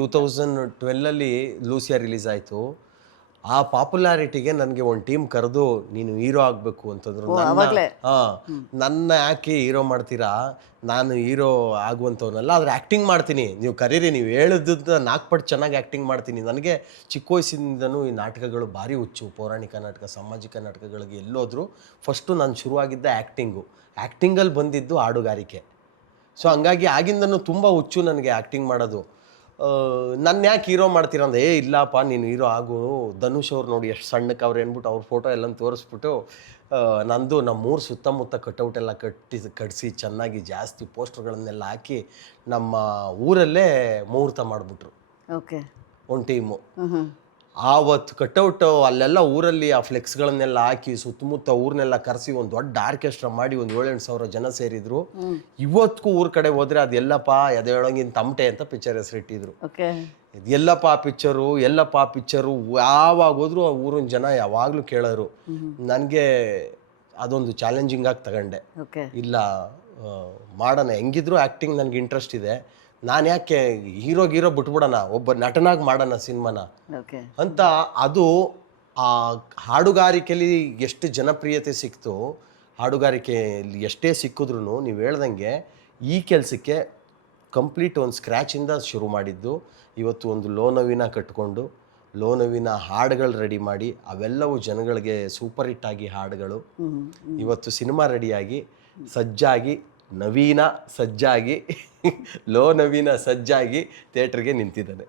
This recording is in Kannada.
2012 ಲೂಸಿಯಾ ರಿಲೀಸ್ ಆಯಿತು. ಆ ಪಾಪ್ಯುಲಾರಿಟಿಗೆ ನನಗೆ ಒಂದು ಟೀಮ್ ಕರೆದು ನೀನು ಹೀರೋ ಆಗಬೇಕು ಅಂತಂದ್ರು. ನನ್ನ ಯಾಕೆ ಹೀರೋ ಮಾಡ್ತೀರಾ, ನಾನು ಹೀರೋ ಆಗುವಂಥವನಲ್ಲ, ಆದರೆ ಆ್ಯಕ್ಟಿಂಗ್ ಮಾಡ್ತೀನಿ, ನೀವು ಕರೀರಿ, ನೀವು ಹೇಳಿದ್ದ 4 ಪಟ್ಟು ಚೆನ್ನಾಗಿ ಆ್ಯಕ್ಟಿಂಗ್ ಮಾಡ್ತೀನಿ. ನನಗೆ ಚಿಕ್ಕ ವಯಸ್ಸಿನಿಂದನೂ ಈ ನಾಟಕಗಳು ಭಾರಿ ಹುಚ್ಚು. ಪೌರಾಣಿಕ ನಾಟಕ, ಸಾಮಾಜಿಕ ನಾಟಕಗಳಿಗೆ ಎಲ್ಲೋದ್ರು ಫಸ್ಟು ನಾನು ಶುರುವಾಗಿದ್ದ ಆ್ಯಕ್ಟಿಂಗಲ್ಲಿ ಬಂದಿದ್ದು ಹಾಡುಗಾರಿಕೆ. ಸೊ ಹಂಗಾಗಿ ಆಗಿಂದನೂ ತುಂಬ ಹುಚ್ಚು ನನಗೆ ಆ್ಯಕ್ಟಿಂಗ್ ಮಾಡೋದು. ನನ್ನ ಯಾಕೆ ಹೀರೋ ಮಾಡ್ತೀರ ಅಂದ್ರೆ, ಇಲ್ಲಪ್ಪ ನೀನು ಹೀರೋ ಆಗು, ಧನುಷ್ ಅವ್ರು ನೋಡಿ ಎಷ್ಟು ಸಣ್ಣಕ್ಕೆ ಅವ್ರು ಅಂದ್ಬಿಟ್ಟು ಅವ್ರ ಫೋಟೋ ಎಲ್ಲ ತೋರಿಸ್ಬಿಟ್ಟು ನಂದು ನಮ್ಮೂರು ಸುತ್ತಮುತ್ತ ಕಟೌಟ್ ಎಲ್ಲ ಕಟ್ಟಿಸಿ ಚೆನ್ನಾಗಿ ಜಾಸ್ತಿ ಪೋಸ್ಟರ್ಗಳನ್ನೆಲ್ಲ ಹಾಕಿ ನಮ್ಮ ಊರಲ್ಲೇ ಮುಹೂರ್ತ ಮಾಡಿಬಿಟ್ರು. ಓಕೆ, ಒಂದು ಟೀಮು. ಆವತ್ತು ಕಟೌಟ್ ಅಲ್ಲೆಲ್ಲ ಊರಲ್ಲಿ ಆ ಫ್ಲೆಕ್ಸ್ಗಳನ್ನೆಲ್ಲ ಹಾಕಿ ಸುತ್ತಮುತ್ತ ಊರನ್ನೆಲ್ಲ ಕರೆಸಿ ಒಂದು ದೊಡ್ಡ ಆರ್ಕೆಸ್ಟ್ರಾ ಮಾಡಿ ಒಂದು 7-8 ಸಾವಿರ ಜನ ಸೇರಿದ್ರು. ಇವತ್ತಿಗೂ ಊರ ಕಡೆ ಹೋದ್ರೆ ಅದೆಲ್ಲಪ್ಪ ಎದೆಯೊಳಗಿನ ತಮಟೆ ಅಂತ ಪಿಕ್ಚರ್ ಹೆಸರಿಟ್ಟಿದ್ರು. ಎಲ್ಲಪ್ಪ ಪಿಕ್ಚರು ಯಾವಾಗ ಹೋದ್ರು ಆ ಊರಿನ ಜನ ಯಾವಾಗಲೂ ಕೇಳೋರು. ನನಗೆ ಅದೊಂದು ಚಾಲೆಂಜಿಂಗ್ ಆಗಿ ತಗೊಂಡೆ. ಇಲ್ಲ ಮಾಡೋಣ, ಹೆಂಗಿದ್ರು ಆ್ಯಕ್ಟಿಂಗ್ ನನಗೆ ಇಂಟ್ರೆಸ್ಟ್ ಇದೆ, ನಾನು ಯಾಕೆ ಹೀರೋ ಬಿಟ್ಬಿಡೋಣ, ಒಬ್ಬ ನಟನಾಗಿ ಮಾಡೋಣ ಸಿನಿಮಾನ ಅಂತ. ಅದು ಆ ಹಾಡುಗಾರಿಕೆಯಲ್ಲಿ ಎಷ್ಟು ಜನಪ್ರಿಯತೆ ಸಿಕ್ತು, ಹಾಡುಗಾರಿಕೆಯಲ್ಲಿ ಎಷ್ಟೇ ಸಿಕ್ಕಿದ್ರು ನೀವು ಹೇಳ್ದಂಗೆ ಈ ಕೆಲಸಕ್ಕೆ ಕಂಪ್ಲೀಟ್ ಒಂದು ಸ್ಕ್ರ್ಯಾಚಿಂದ ಶುರು ಮಾಡಿದ್ದು. ಇವತ್ತು ಒಂದು ಲೋನವಿನ ಕಟ್ಕೊಂಡು ಲೋನವಿನ ಹಾಡುಗಳು ರೆಡಿ ಮಾಡಿ ಅವೆಲ್ಲವೂ ಜನಗಳಿಗೆ ಸೂಪರ್ ಹಿಟ್ ಆಗಿ ಹಾಡುಗಳು ಇವತ್ತು ಸಿನಿಮಾ ರೆಡಿಯಾಗಿ ಸಜ್ಜಾಗಿ ನವೀನ ಸಜ್ಜಾಗಿ ಲೋ ನವೀನ ಸಜ್ಜಾಗಿ ಥಿಯೇಟ್ರಿಗೆ ನಿಂತಿದ್ದಾನೆ.